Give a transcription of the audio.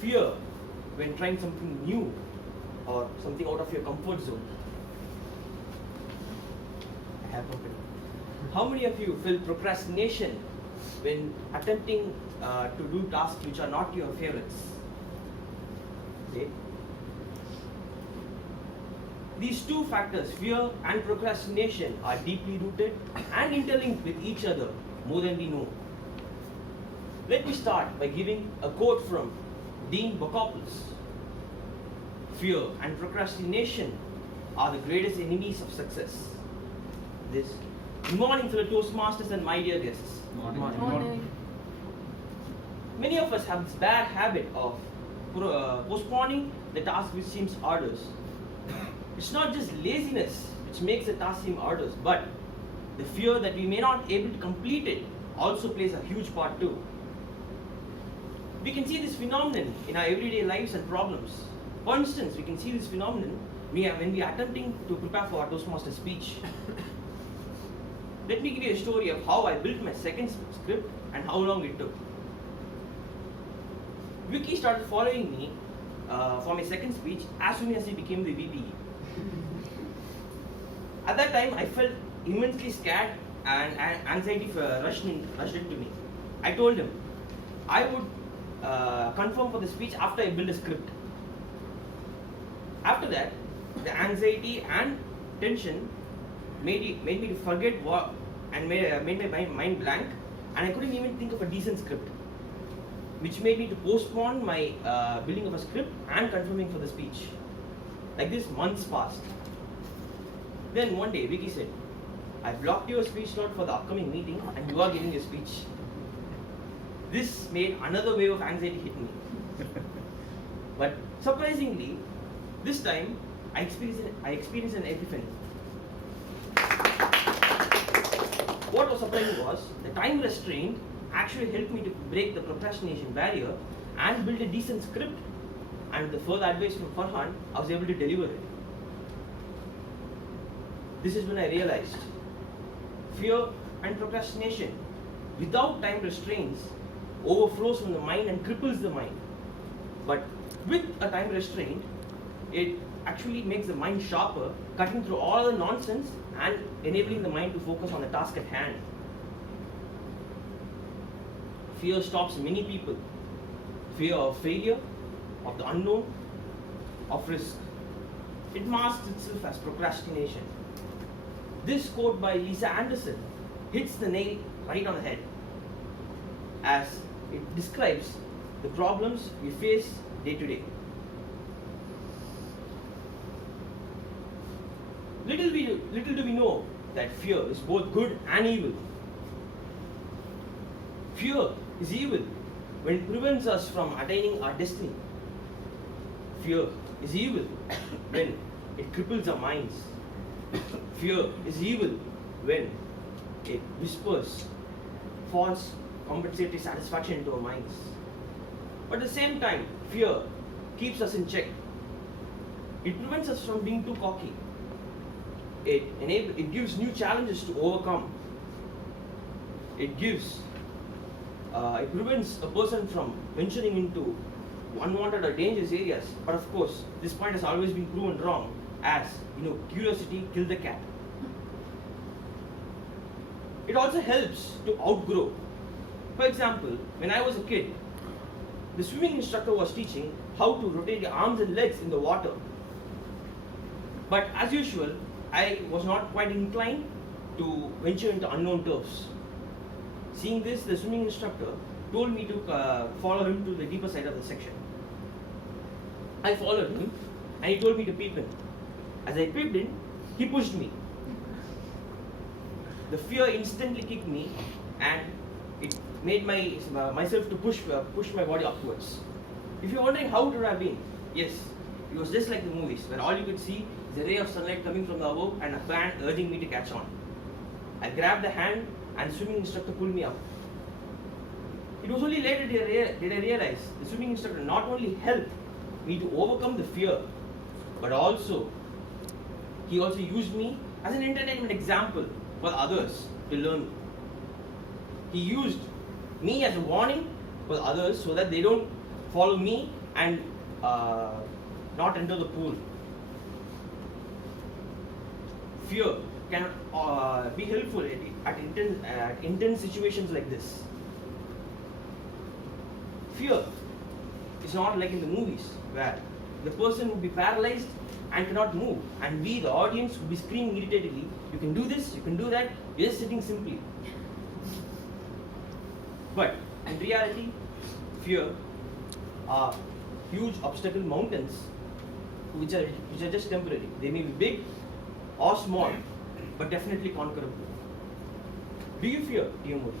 fear when trying something new or something out of your comfort zone? I have company. How many of you feel procrastination when attempting to do tasks which are not your favorites? Okay. These two factors, fear and procrastination, are deeply rooted and interlinked with each other more than we know. Let me start by giving a quote from Dean Bocopoulos. Fear and procrastination are the greatest enemies of success. Good morning to the Toastmasters and my dear guests. Morning. Many of us have this bad habit of postponing the task which seems arduous. It's not just laziness which makes the task seem arduous, but the fear that we may not be able to complete it also plays a huge part too. We can see this phenomenon in our everyday lives and problems. For instance, we can see this phenomenon when we are attempting to prepare for our Toastmaster speech. Let me give you a story of how I built my second script and how long it took. Vicky started following me for my second speech as soon as he became the VP. At that time, I felt immensely scared and anxiety rushed into me. I told him I would confirm for the speech after I build a script. After that, the anxiety and tension made me to forget what and made my mind blank, and I couldn't even think of a decent script, which made me to postpone my building of a script and confirming for the speech. Like this, months passed. Then one day, Vicky said, "I blocked your speech slot for the upcoming meeting, and you are giving a speech." This made another wave of anxiety hit me. But surprisingly, this time I experienced an epiphany. What was surprising was the time restraint actually helped me to break the procrastination barrier and build a decent script. And with the further advice from Farhan, I was able to deliver it. This is when I realized fear and procrastination without time restraints overflows from the mind and cripples the mind. But with a time restraint, it actually makes the mind sharper, cutting through all the nonsense and enabling the mind to focus on the task at hand. Fear stops many people. Fear of failure, of the unknown, of risk. It masks itself as procrastination. This quote by Lisa Anderson hits the nail right on the head, as it describes the problems we face day to day. Little do we know that fear is both good and evil. Fear is evil when it prevents us from attaining our destiny. Fear is evil when it cripples our minds. Fear is evil when it whispers false compensatory satisfaction into our minds. But at the same time, fear keeps us in check. It prevents us from being too cocky. It gives new challenges to overcome. It prevents a person from venturing into unwanted or dangerous areas. But of course, this point has always been proven wrong, as curiosity killed the cat. It also helps to outgrow. For example, when I was a kid, the swimming instructor was teaching how to rotate your arms and legs in the water. But as usual, I was not quite inclined to venture into unknown turfs. Seeing this, the swimming instructor told me to follow him to the deeper side of the section. I followed him and he told me to peep in. As I peeped in, he pushed me. The fear instantly kicked me and it made myself to push my body upwards. If you're wondering how it would have been, yes, it was just like the movies, where all you could see is a ray of sunlight coming from the above and a fan urging me to catch on. I grabbed the hand and the swimming instructor pulled me up. It was only later did I realize the swimming instructor not only helped me to overcome the fear, but he also used me as an entertainment example for others to learn. He used me as a warning for others so that they don't follow me and not enter the pool. Fear can be helpful at intense situations like this. Fear is not like in the movies where the person would be paralyzed and cannot move, and we, the audience, would be screaming irritatedly, you can do this, you can do that, you're just sitting simply. But in reality, fear are huge obstacle mountains which are just temporary. They may be big or small, but definitely conquerable. Do you fear, dear Modi?